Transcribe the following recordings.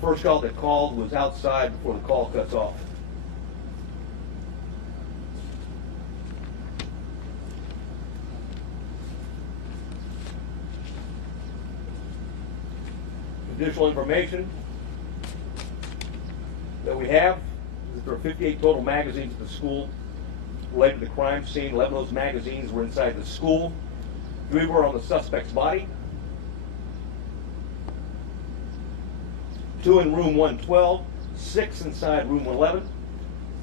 first call that called was outside before the call cuts off. Additional information that we have is that there are 58 total magazines at the school related to the crime scene. 11 of those magazines were inside the school. 3 were on the suspect's body. 2 in room 112, 6 inside room 111,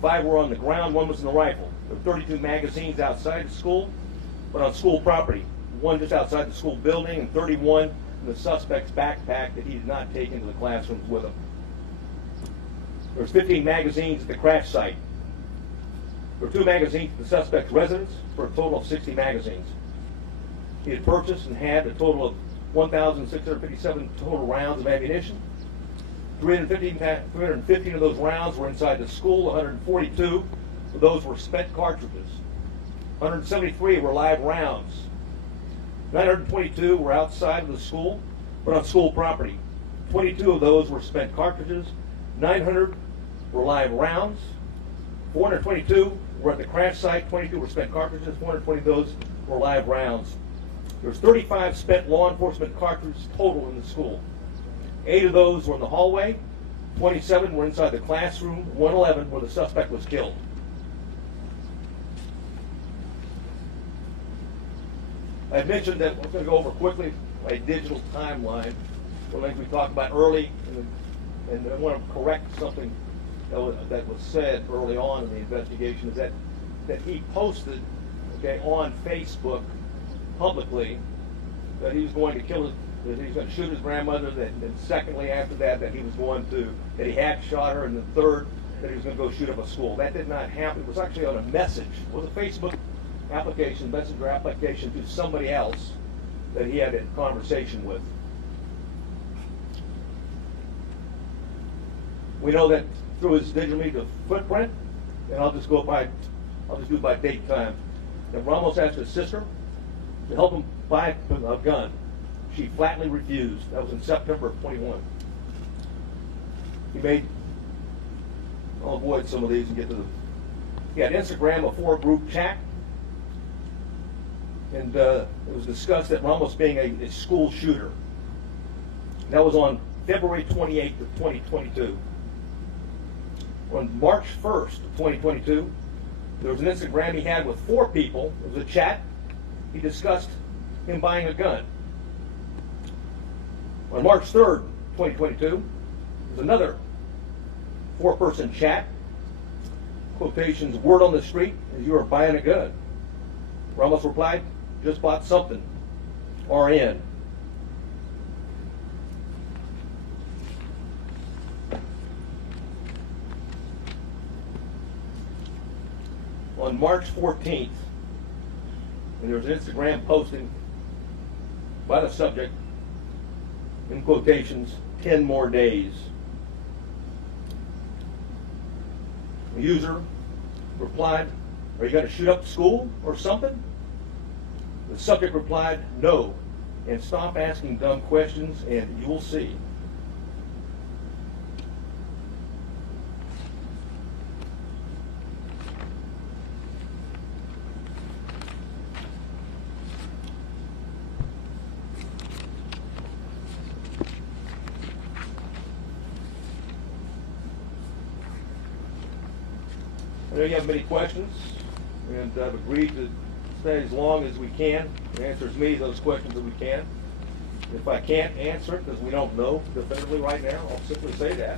5 were on the ground, 1 was in the rifle. There were 32 magazines outside the school, but on school property. 1 just outside the school building, and 31 in the suspect's backpack that he did not take into the classrooms with him. There's 15 magazines at the crash site. There were 2 magazines at the suspect's residence for a total of 60 magazines. He had purchased and had a total of 1,657 total rounds of ammunition. 315 of those rounds were inside the school. 142 of those were spent cartridges. 173 were live rounds. 922 were outside of the school, but on school property. 22 of those were spent cartridges. 900 were live rounds. 422 were at the crash site. 22 were spent cartridges. 420 of those were live rounds. There was 35 spent law enforcement cartridges total in the school. 8 of those were in the hallway, 27 were inside the classroom, 111 where the suspect was killed. I mentioned that we're going to go over quickly a digital timeline. One of the things we talked about early, and I want to correct something that was said early on in the investigation, is that he posted, on Facebook publicly that he was going to kill his, that he was going to shoot his grandmother, and secondly after that he was going to, that he had shot her, and then third that he was going to go shoot up a school. That did not happen. It was actually on a message. It was a Facebook application, messenger application to somebody else that he had a conversation with. We know that through his digital media footprint, and I'll just do it by date time, that Ramos asked his sister to help him buy a gun. She flatly refused. That was in September of 21. I'll avoid some of these and get to the, he had Instagram, a 4-group chat, and it was discussed that Ramos being a school shooter. That was on February 28th of 2022. On March 1st of 2022, there was an Instagram he had with 4 people. It was a chat. He discussed him buying a gun. On March 3rd, 2022, there's another 4-person chat. Quotations, word on the street is you are buying a gun. Ramos replied, just bought something. RN. On March 14th, and there was an Instagram posting by the subject, in quotations, 10 more days. The user replied, are you going to shoot up the school or something? The subject replied, no, and stop asking dumb questions and you'll see. I know you have many questions, and I've agreed to stay as long as we can to answer as many of those questions as we can. If I can't answer it, because we don't know definitively right now, I'll simply say that.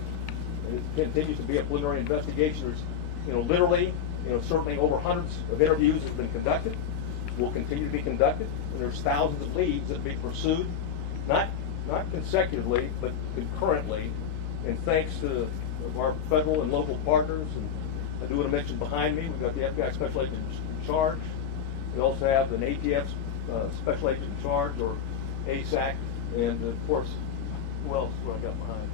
And it continues to be a preliminary investigation. There's, literally, certainly over hundreds of interviews have been conducted, will continue to be conducted, and there's thousands of leads that are being pursued, not consecutively, but concurrently, and thanks to our federal and local partners. And I do want to mention behind me, we've got the FBI Special Agent in charge. We also have an ATF Special Agent in charge, or ASAC, and of course, who else do I got behind?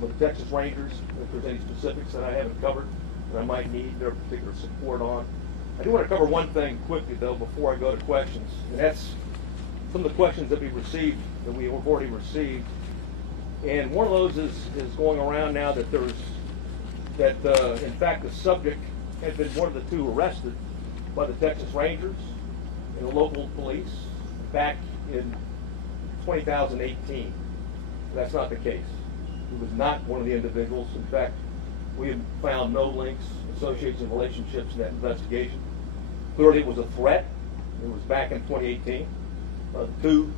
With the Texas Rangers, if there's any specifics that I haven't covered that I might need their particular support on. I do want to cover one thing quickly, though, before I go to questions, and that's some of the questions that we received, that we have already received. And one of those is going around now that there's, in fact, the subject had been one of the two arrested by the Texas Rangers and the local police back in 2018. That's not the case. It was not one of the individuals. In fact, we have found no links, associates, and relationships in that investigation. Clearly, it was a threat. It was back in 2018. Two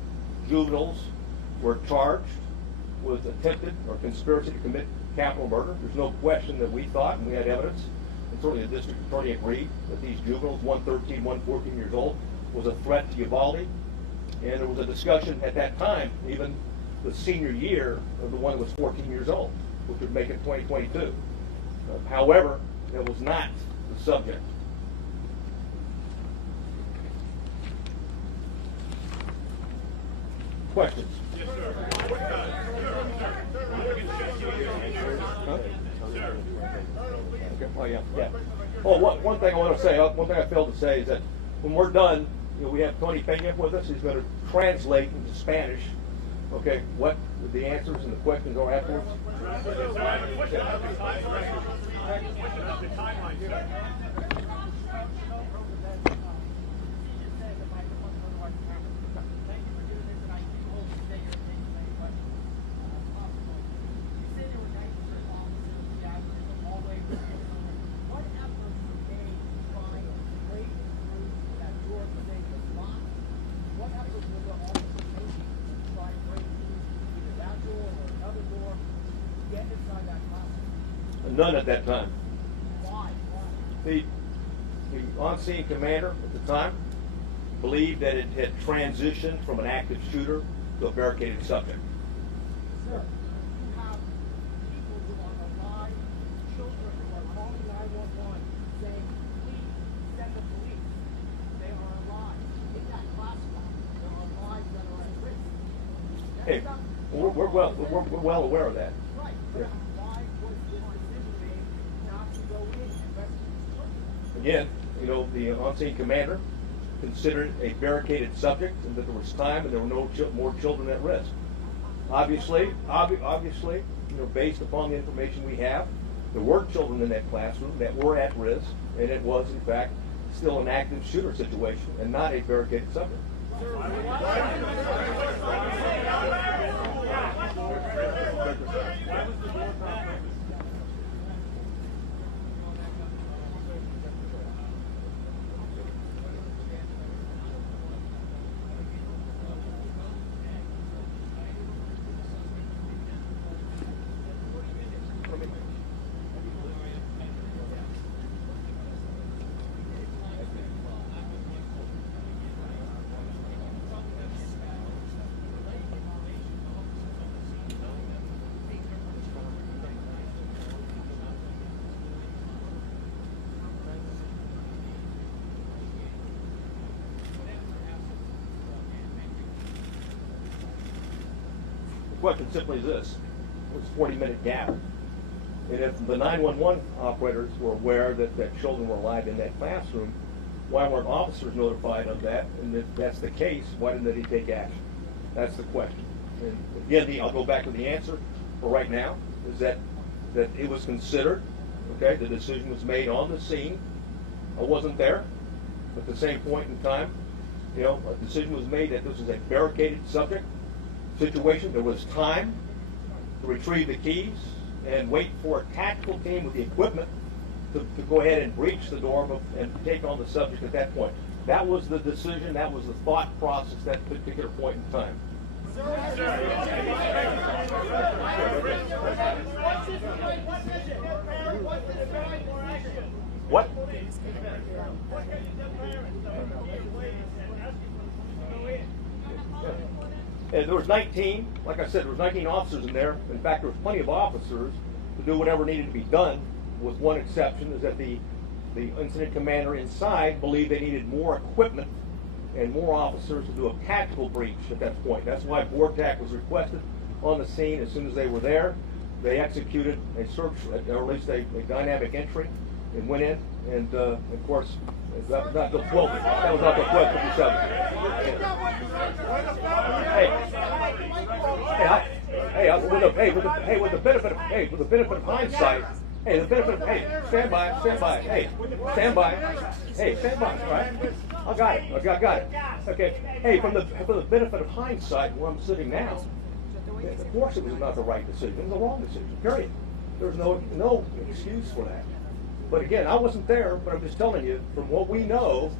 juveniles were charged with attempted or conspiracy to commit capital murder. There's no question that we thought, and we had evidence, and certainly the district attorney agreed, that these juveniles, one 13, one 14 years old, was a threat to Uvalde. And there was a discussion at that time, even the senior year of the one that was 14 years old, which would make it 2022. However, that was not the subject. Questions? Yes, sir. Huh? Okay. Oh, yeah. Oh, one thing I want to say, one thing I failed to say is that when we're done, we have Tony Pena with us. He's going to translate into Spanish, okay, what the answers and the questions are afterwards. None at that time. The on-scene commander at the time believed that it had transitioned from an active shooter to a barricaded subject. Sir, you have people who are alive, children who are calling 911 saying, please send the police. They are alive. In that classroom, there are lives that are at risk. Hey, we're well aware of that. Right. Yeah. Why was this decision made not to go in and rescue these children? Again, the on-scene commander considered a barricaded subject and that there was time and there were no more children at risk. Obviously, based upon the information we have, there were children in that classroom that were at risk, and it was, in fact, still an active shooter situation and not a barricaded subject. The question simply is this: it was a 40-minute gap, and if the 911 operators were aware that children were alive in that classroom, why weren't officers notified of that? And if that's the case, why didn't they take action? That's the question. And again, I'll go back to the answer for right now, is that it was considered, okay, the decision was made on the scene. I wasn't there, but at the same point in time, a decision was made that this was a barricaded subject situation. There was time to retrieve the keys and wait for a tactical team with the equipment to go ahead and breach the door and take on the subject at that point. That was the decision, that was the thought process at that particular point in time. What? And there was 19, like I said, there was 19 officers in there. In fact, there was plenty of officers to do whatever needed to be done, with one exception, is that the incident commander inside believed they needed more equipment and more officers to do a tactical breach at that point. That's why board tack was requested on the scene. As soon as they were there, they executed a search, or at least a dynamic entry, and went in. And of course, That was not the 12. That was not the 1257. With the benefit of hindsight. Hey, stand by. Right? I got it. Okay. Hey, from the benefit of hindsight, where I'm sitting now, of course it was not the right decision. It was the wrong decision. Period. There's no excuse for that. But again, I wasn't there, but I'm just telling you, from what we know,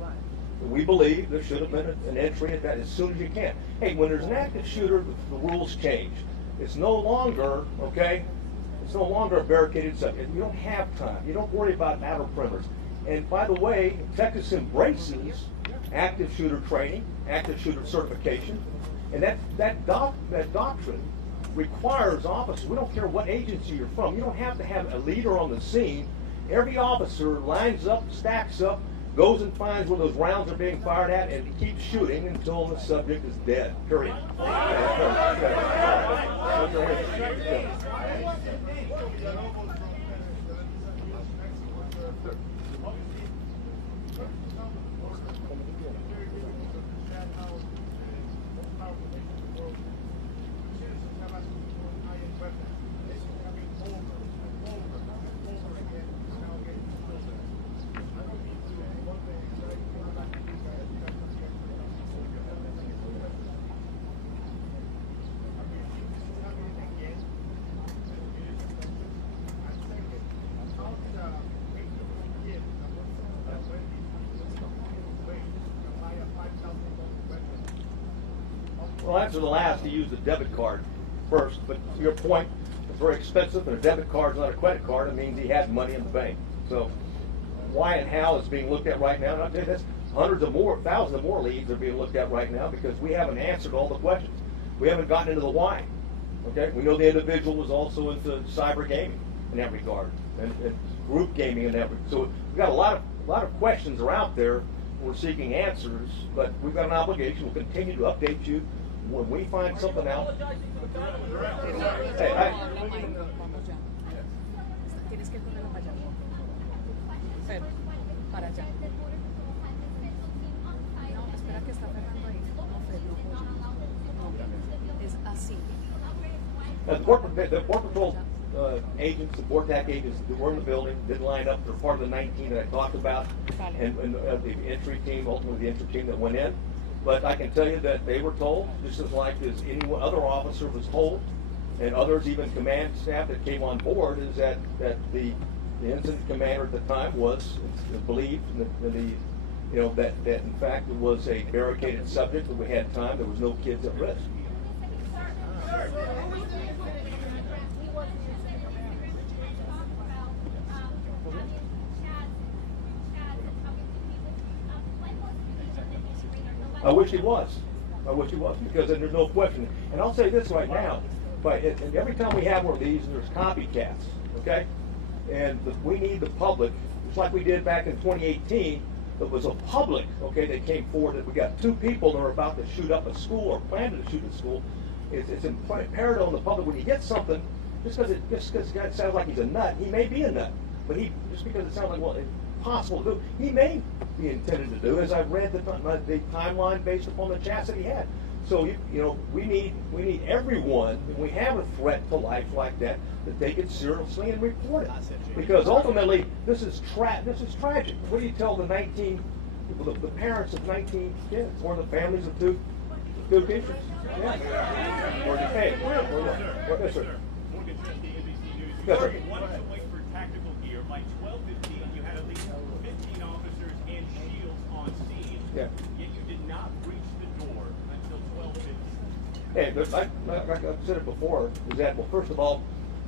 we believe there should have been an entry at that as soon as you can. Hey, when there's an active shooter, the rules change. It's no longer, okay, it's no longer a barricaded subject. You don't have time. You don't worry about outer perimeters. And by the way, Texas embraces active shooter training, active shooter certification, and that doctrine requires officers, we don't care what agency you're from, you don't have to have a leader on the scene. Every officer lines up, stacks up, goes and finds where those rounds are being fired at, and keeps shooting until the subject is dead. Period. Well, after the last, he used a debit card first, but to your point, it's very expensive, and a debit card is not a credit card. It means he had money in the bank. So why and how is being looked at right now. And I'll tell you this, thousands of more leads are being looked at right now because we haven't answered all the questions. We haven't gotten into the why. Okay, we know the individual was also into cyber gaming in that regard, and group gaming in that regard. So we've got a lot of questions are out there. We're seeking answers, but we've got an obligation. We'll continue to update you when we find something out. Hey, Tienes que ponerlo para allá. Pero, para allá. No, espera que está Fernando ahí. No, Fred, no. Es así. The Port Patrol agents, the BORTAC agents that were in the building didn't line up. They're part of the 19 that I talked about, and the entry team, ultimately the entry team that went in. But I can tell you that they were told, just as like as any other officer was told, and others, even command staff that came on board, is that the incident commander at the time was believed that in fact it was a barricaded subject, that we had time, there was no kids at risk. I wish he was, because then there's no question. And I'll say this right now, and every time we have one of these, there's copycats, okay? And we need the public, just like we did back in 2018, it was a public, okay, that came forward that we got 2 people that were about to shoot up a school or planning to shoot a school. It's imperative on the public, when you get something, just because the guy sounds like he's a nut, he may be a nut, but just because it sounds like, well, it's possible to do, he may be intended to do, as I've read the timeline based upon the chats that he had. So we need everyone, when we have a threat to life like that, to take it seriously and report it, because ultimately this is tragic. What do you tell the parents of 19 kids, or the families of two teachers? Yeah. Hey, yes, sir. Yes, sir. Tactical gear. By 12:15, you had at least 15 officers and shields on scene. Yeah. Yet you did not breach the door until 12:15. Hey, like I said it before, is that, well, first of all,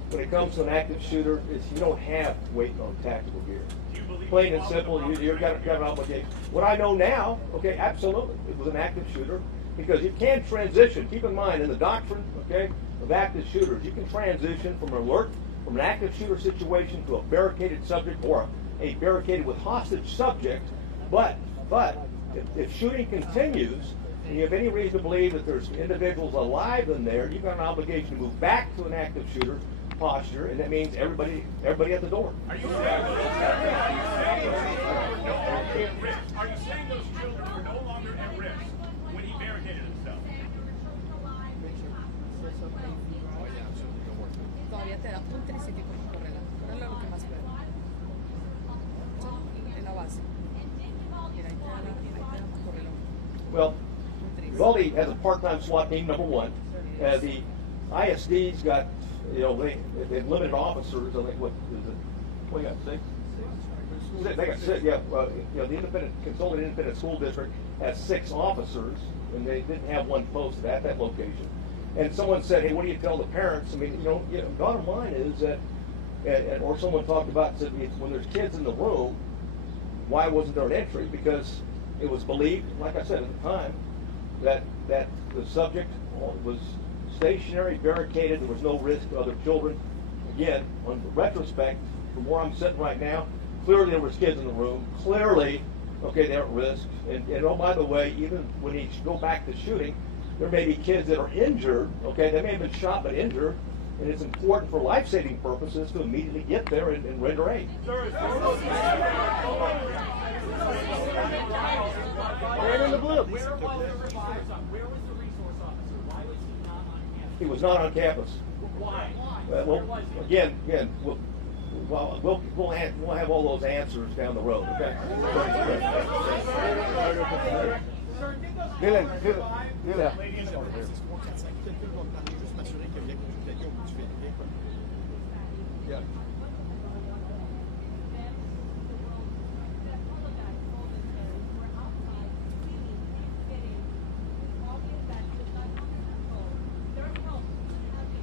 when it comes to an active shooter, you don't have to wait on tactical gear. Plain and simple, you've got an obligation. What I know now, okay, absolutely, it was an active shooter, because you can transition. Keep in mind, in the doctrine, okay, of active shooters, you can transition from an active shooter situation to a barricaded subject or a barricaded with hostage subject, but if shooting continues and you have any reason to believe that there's individuals alive in there, you've got an obligation to move back to an active shooter posture, and that means everybody at the door. Are you saying those children were no longer at risk when he barricaded himself? Todavía te da un tricity como correla. Correla es lo que más puede. Es la base. Mira, ahí te da más correla. Well, Uvalde has a part-time SWAT team, number one. The ISD's got, they have limited officers. I think, what is it? What do you got, 6? They got 6, yeah. The Consolidated Independent School District has 6 officers, and they didn't have one posted at that location. And someone said, hey, what do you tell the parents? I mean, bottom line is that, or someone talked about, said, when there's kids in the room, why wasn't there an entry? Because it was believed, like I said at the time, that the subject was stationary, barricaded, there was no risk to other children. Again, on retrospect, from where I'm sitting right now, clearly there was kids in the room. Clearly, okay, they're at risk. And oh, by the way, even when you go back to shooting, there may be kids that are injured, okay, they may have been shot but injured, and it's important for life-saving purposes to immediately get there and render aid. Red in the blue. Where was the resource officer? Why was he not on campus? He was not on campus. Why? Well, again, we'll have all those answers down the road, okay? Dylan.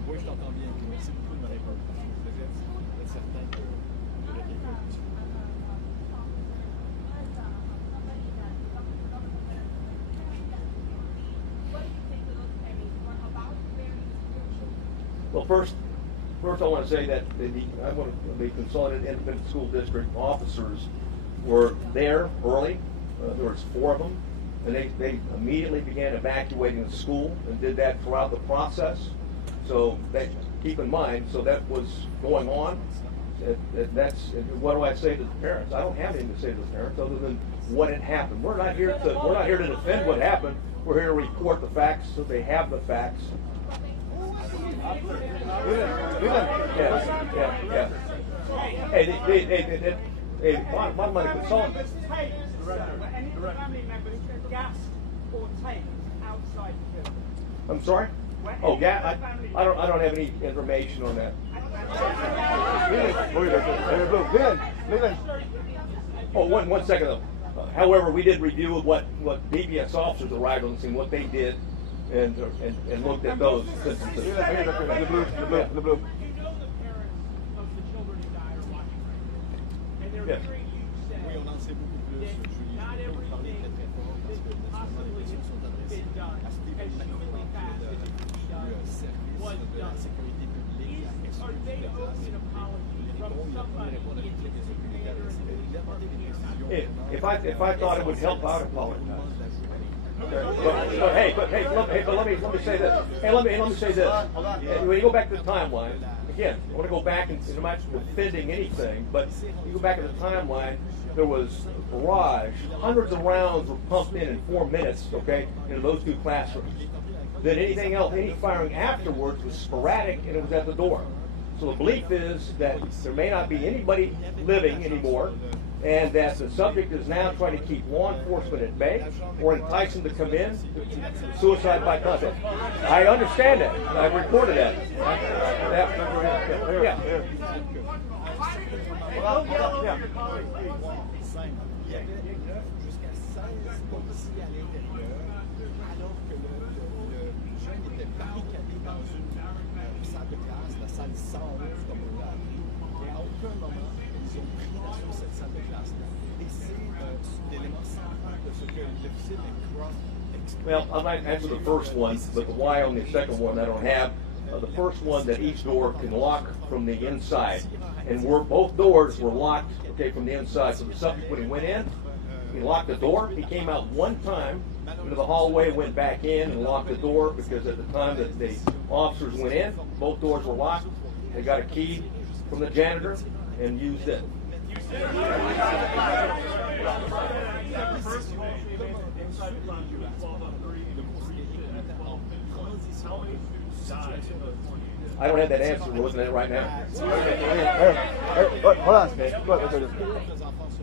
Oui, je t'entends bien. Merci beaucoup de me répondre. Je vais être certain que je l'ai bien fait. Well, first I want to say that the Consolidated Independent School District officers were there early. There was 4 of them, and they immediately began evacuating the school and did that throughout the process. So keep in mind, so that was going on. What do I say to the parents? I don't have anything to say to the parents other than what had happened. We're not here to defend what happened. We're here to report the facts so they have the facts. Yeah. Hey, bottom line, consultant. Any family members gassed or taped outside the building? I'm sorry? Oh, yeah. I don't have any information on that. Oh, one second though. However, we did review what DPS officers arrived on the scene, what they did, and looked at those instances. You know the parents of the children who died are watching right now. And they're Yes. hearing you say Oui, on en sait beaucoup plus. that Julie, not je peux parler everything très fort parce que that could naturellement les possibly questions sont adressées been done à ce qui est as humanly fast as it could be done le service was de la done. sécurité publique, la question Are du they déplace. owed an apology from somebody répondre à toutes les questions que les gars il a apporté des décisions. If I thought it would help out, I'd apologize. But hey, let me say this. Hey, let me say this. When you go back to the timeline, again, I want to go back and I'm not defending anything, but you go back in the timeline, there was a barrage, hundreds of rounds were pumped in 4 minutes, okay, into those 2 classrooms. Then anything else, any firing afterwards was sporadic and it was at the door. So the belief is that there may not be anybody living anymore, and that the subject is now trying to keep law enforcement at bay or entice them to come in, suicide by contact. I understand that. I reported that. Yeah. Il y avait 9 jusqu'à 16 policiers à l'intérieur, alors que le jeune était barricadé dans une salle de classe, la salle 111 comme on l'a appelé, et à aucun moment ils ont pris d'assaut cette salle de classe-là. Et c'est l'élément central de ce que l'officier de Cross explique. Well, I might answer the first one, but the why on the second one I don't have. The first one, that each door can lock from the inside, and both doors were locked, okay, from the inside. So the subject, when he went in, he locked the door. He came out one time into the hallway, went back in and locked the door, because at the time that the officers went in, both doors were locked. They got a key from the janitor and used it. I don't have that answer. We're looking at it right now. Hold on. Go ahead.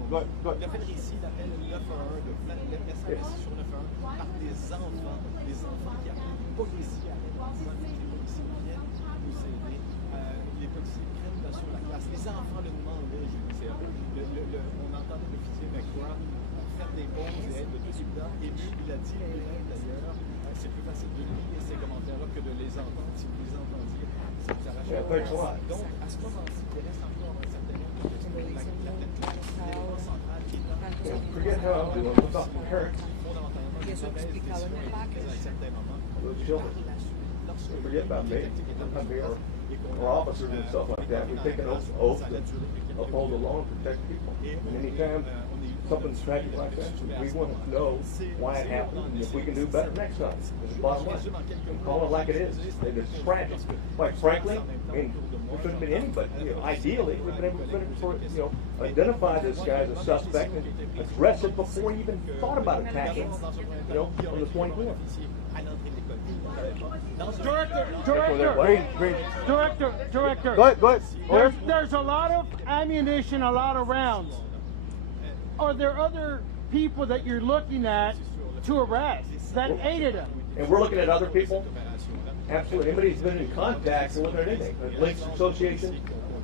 Le fait ici d'appel 911, de message sur 911 par des enfants qui appellent policiers avec les policiers viennent nous aider. Les policiers prennent sur la classe. Les enfants le demandaient, je disais. On entendait l'officier McGraw faire des pauses et être tout évident. Et lui, il a dit lui-même d'ailleurs, c'est plus facile de lire ces commentaires-là que de les entendre. Si vous les entendiez, ça vous arrache. Donc, à ce moment-ci, il reste encore un certain nombre de l'élément central qui est dans Forget how I'm doing. What's up with her? Y eso explicado en el package. Those children. Forget about me. I'm here. Or officers and stuff like that. We take an oath to uphold the law and protect people. And anytime something's tragic like that, we want to know why it happened and if we can do better next time. It's the bottom line. And call it like it is. It's tragic. Quite frankly, I mean, there shouldn't have been anybody. You know, ideally, we've been able to identify this guy as a suspect and address it before he even thought about attacking, on the 24th. Director. Go ahead. There's a lot of ammunition, a lot of rounds. Are there other people that you're looking at to arrest that aided him? And we're looking at other people. Absolutely. Anybody who's been in contact, we're looking at anything. Links Association,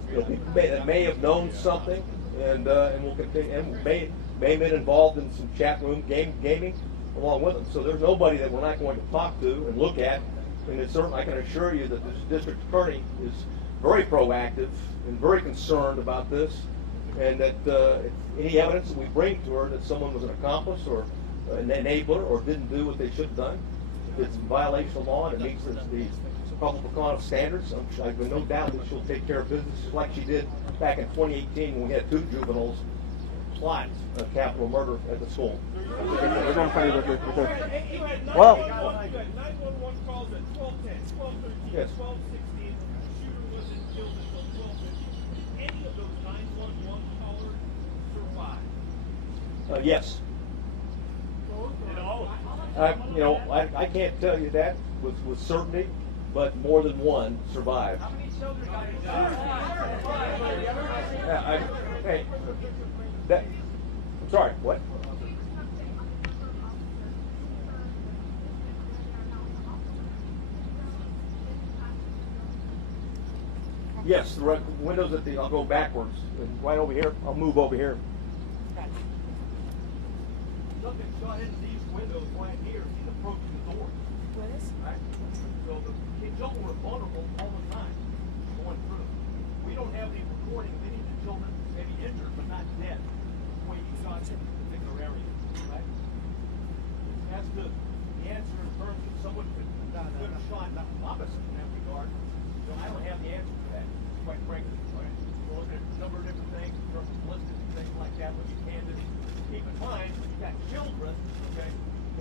people that may have known something, and will continue, and may have been involved in some chat room gaming along with them. So there's nobody that we're not going to talk to and look at. And it's certainly, I can assure you that this district attorney is very proactive and very concerned about this, and that any evidence that we bring to her that someone was an accomplice or an enabler or didn't do what they should have done, it's in violation of law and it meets the public account standards. I have no doubt that she'll take care of business just like she did back in 2018 when we had 2 juveniles plot a capital murder at the school. We're going to find you right there. Well, 911 calls at 12:10, 12:13, Yes. 12:16. Shooter wasn't killed until 12:50. Any of those 911 callers survived? Yes. I can't tell you that with certainty, but more than one survived. How many children got I'm sorry, what? Yes, the windows I'll go backwards. Right over here, I'll move over here. Look at these windows right here, he's approaching the door. Right? So the children were vulnerable all the time going through. We don't have the recording of any of the children maybe injured but not dead when you shot in a particular area. Right? As to the answer in terms of someone could have shot Thomas in that regard, I don't have the answer to that, quite frankly. Right? We're looking at a number of different things in terms of ballistics and things like that, but you can just keep in mind when you've got children, okay,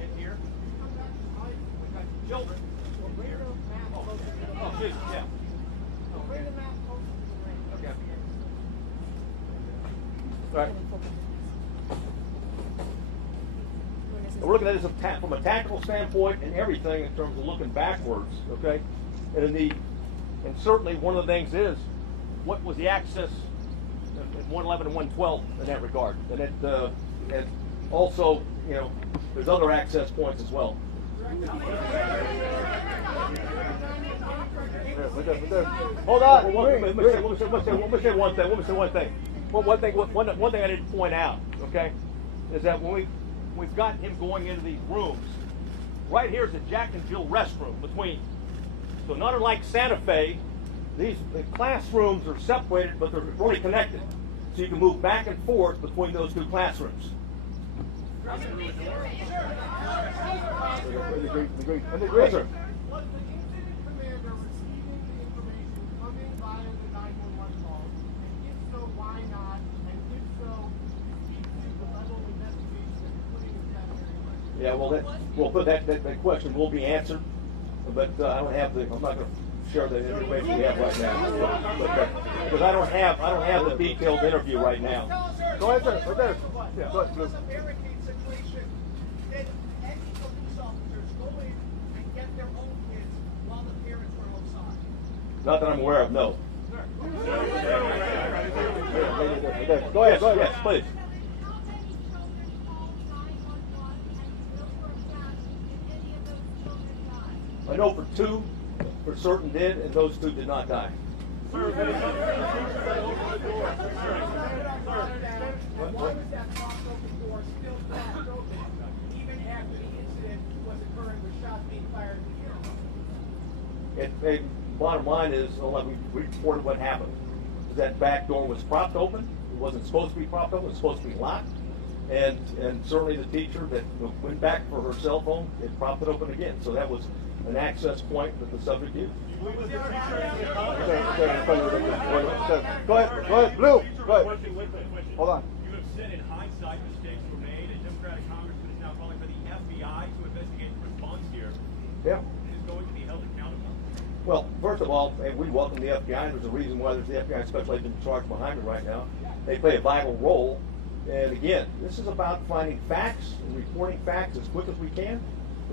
in here. We've got children in here. Oh, geez, yeah. Okay. All right. We're looking at this from a tactical standpoint and everything in terms of looking backwards, okay? And certainly one of the things is, what was the access in 111 and 112 in that regard? And also, there's other access points as well. Hold on. Let me say one thing. One thing I didn't point out, okay, is that when we've got him going into these rooms, right here is the Jack and Jill restroom between. So not unlike Santa Fe, the classrooms are separated, but they're really connected. So you can move back and forth between those 2 classrooms. Yes, sir. Was the incident commander receiving the information coming via the 911 calls? And if so, why not? And if so, speak to the level of investigation that you're putting in that area. Yeah, well, that question will be answered, but I'm not going to share the information we have right now. Because I don't have the detailed interview right now. Go ahead, sir. Right there. Yeah, go ahead. This is a barricade situation. Did any police officers go in and get their own kids while the parents were outside? Not that I'm aware of, no. Go ahead, go ahead. Yes, please. How many children called 911 and still were attached and any of those children died? I know for 2, for certain did, and those 2 did not die. Why was that box open door still locked open even after the incident was occurring with shots being fired in the air? Bottom line is, like we reported what happened. That back door was propped open. It wasn't supposed to be propped open. It was supposed to be locked. And certainly the teacher that went back for her cell phone, it propped it open again. So that was an access point that the subject used. Go ahead, Blue. Go ahead. Hold on. You have said in hindsight mistakes were made, and Democratic Congressman is now calling for the FBI to investigate the response here. Yeah. It is going to be held accountable. Well, first of all, we welcome the FBI. There's a reason why there's the FBI special agent in charge behind me right now. They play a vital role. And again, this is about finding facts and reporting facts as quick as we can.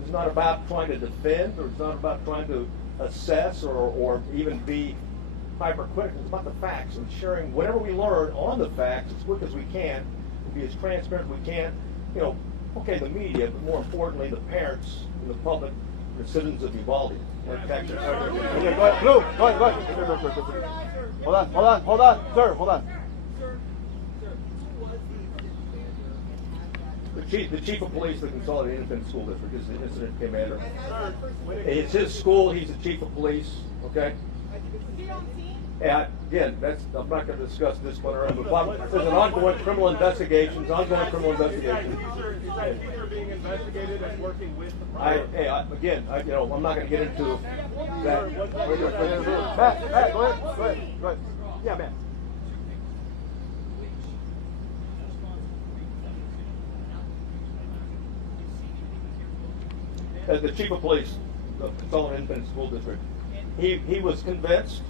It's not about trying to defend, or it's not about trying to assess or even be hypercritical. It's about the facts and sharing whatever we learn on the facts as quick as we can, and be as transparent as we can. You know, okay, the media, but more importantly, the parents and the public, the citizens of Uvalde. Okay, go ahead, Blue. Go ahead. Hold on, sir. Hold on. The chief of police of the Consolidated Independent School District is the incident commander. It's his school. He's the chief of police. Okay. And again, I'm not going to discuss disciplinary, but there's an ongoing criminal investigation. These are being investigated and working with the I'm not going to get into that. Matt, go ahead. Yeah, Matt. The chief of police of the Consolidated Independent School District, he was convinced,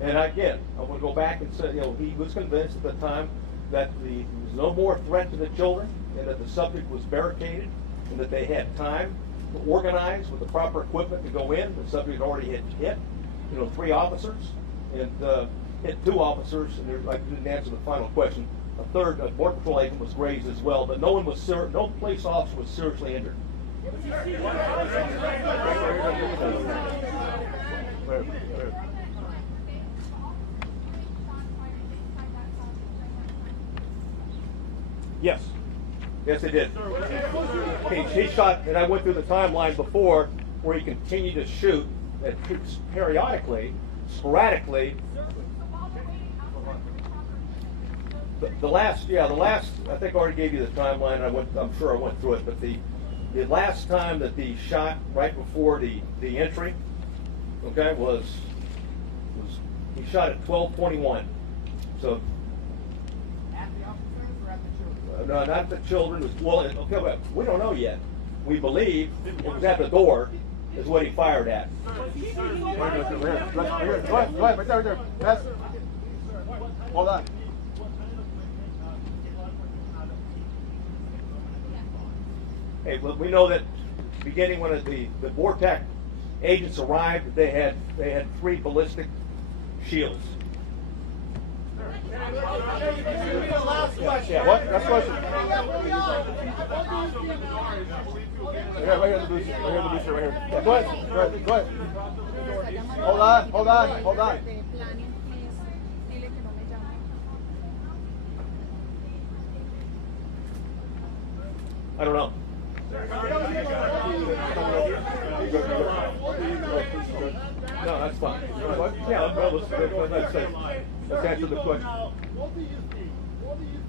and again, I want to go back and say, he was convinced at the time that there was no more threat to the children, and that the subject was barricaded, and that they had time to organize with the proper equipment to go in. The subject already had hit 3 officers, and hit 2 officers, and I didn't answer the final question. A third border patrol agent was grazed as well, but no police officer was seriously injured. Yes, they did. He shot, and I went through the timeline before where he continued to shoot, and periodically, sporadically. The last, I think I already gave you the timeline. I'm sure I went through it, but the last time that the shot right before the entry, okay, was he shot at 12:21. So At the officers or at the children? no, not the children. Okay, we don't know yet. We believe it was at the door, is what he fired at. Go ahead, right there. Yes. Hold on. Hey, well, we know that beginning when the VORTAC agents arrived, they had 3 ballistic shields. Last question. Yeah, what? Last question. Right here, the booster. Right here. Yeah, go ahead. Hold on. I don't know. No, that's fine. Yeah, let's answer the question. What do you think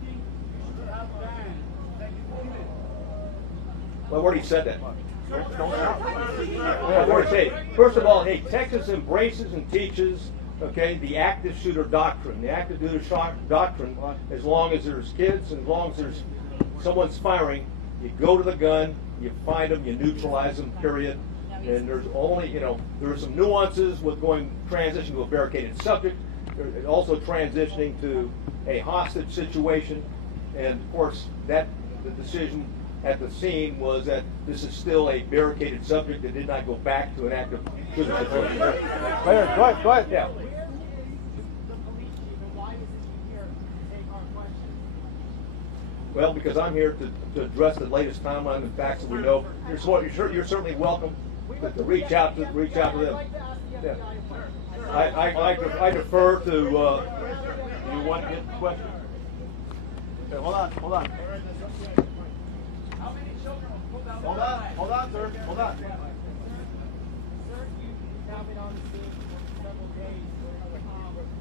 you should have done that you didn't? Well, I've already said that. I've already said. First of all, Texas embraces and teaches, the active shooter doctrine. The active shooter doctrine, as long as there's kids and as long as there's someone's firing, you go to the gun, you find them, you neutralize them, period. And there's only, there are some nuances with going transition to a barricaded subject, also transitioning to a hostage situation, and of course the decision at the scene was that this is still a barricaded subject that did not go back to an active shooting situation. Go ahead. Yeah. Where is the police chief and why isn't he here to take our questions? Well, because I'm here to address the latest timeline and facts that we know. You're certainly welcome to reach out to them. I'd like to ask the Yeah. FBI a question. I defer to. You want to get the question? Okay, hold on. How many children were pulled out? Hold on, sir. Hold on. Sir, you have been on the scene for several days.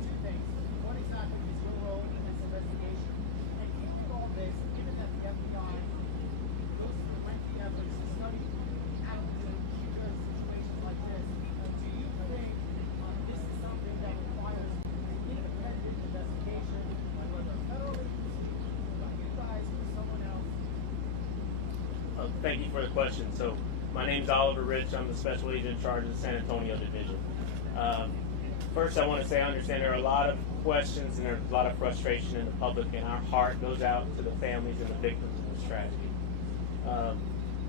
Two things. What exactly is your role in this investigation? And given all this, given that the FBI goes through lengthy efforts to study how to address situations like this, do you think this is something that requires an independent investigation, whether a federal agency, by you guys, or someone else? Thank you for the question. So, my name's Oliver Rich. I'm the special agent in charge of the San Antonio division. First, I want to say I understand there are a lot of questions and there's a lot of frustration in the public, and our heart goes out to the families and the victims of this tragedy.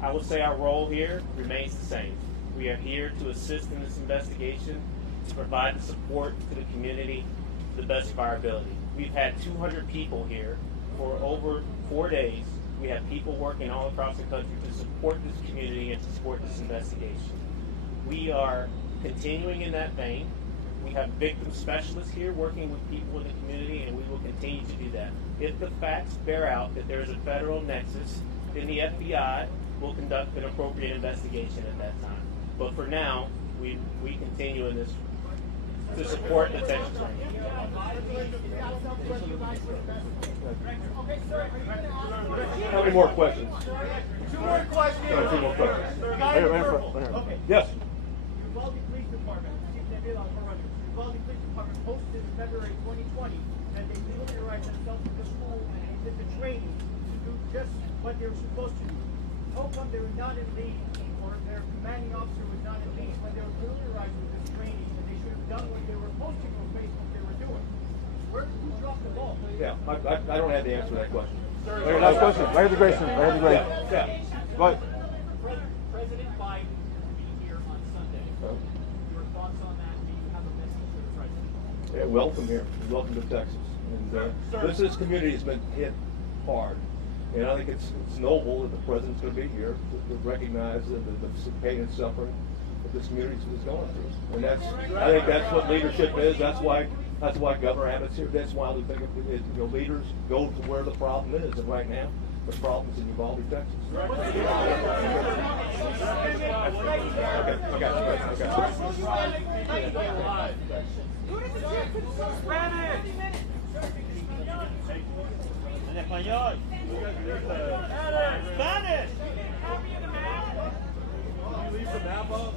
I will say our role here remains the same. We are here to assist in this investigation, to provide the support to the community to the best of our ability. We've had 200 people here for over 4 days. We have people working all across the country to support this community and to support this investigation. We are continuing in that vein. We have victim specialists here working with people in the community, and we will continue to do that. If the facts bear out that there is a federal nexus, then the FBI will conduct an appropriate investigation at that time. But for now, we continue in this to support the Texas Rangers. How many more questions? Two more questions. Two more questions. Right here. Okay. Yes. Uvalde Police Department, Uvalde Police Department hosted in February 2020, and they familiarized themselves with the school and they did the training to do just what they were supposed to do. How come they were not in lead, or their commanding officer was not in lead when they were familiarized with this training, and they should have done what they were posting on Facebook they were doing? Who dropped the ball? Yeah, I don't have the answer to that question. Right here, last question. Right here, the Grayson. Yeah. Go ahead. President Biden will be here on Sunday. Your thoughts on that? Do you have a message to the president? Yeah, welcome here. Welcome to Texas. And this community has been hit hard. And I think it's noble that the president's going to be here to recognize the pain and suffering that this community is going through. And I think that's what leadership is. That's why Governor Abbott's here. That's why we think leaders go to where the problem is. And right now, the problem is in Uvalde, Texas. En español. Spanish. Can you leave the map up?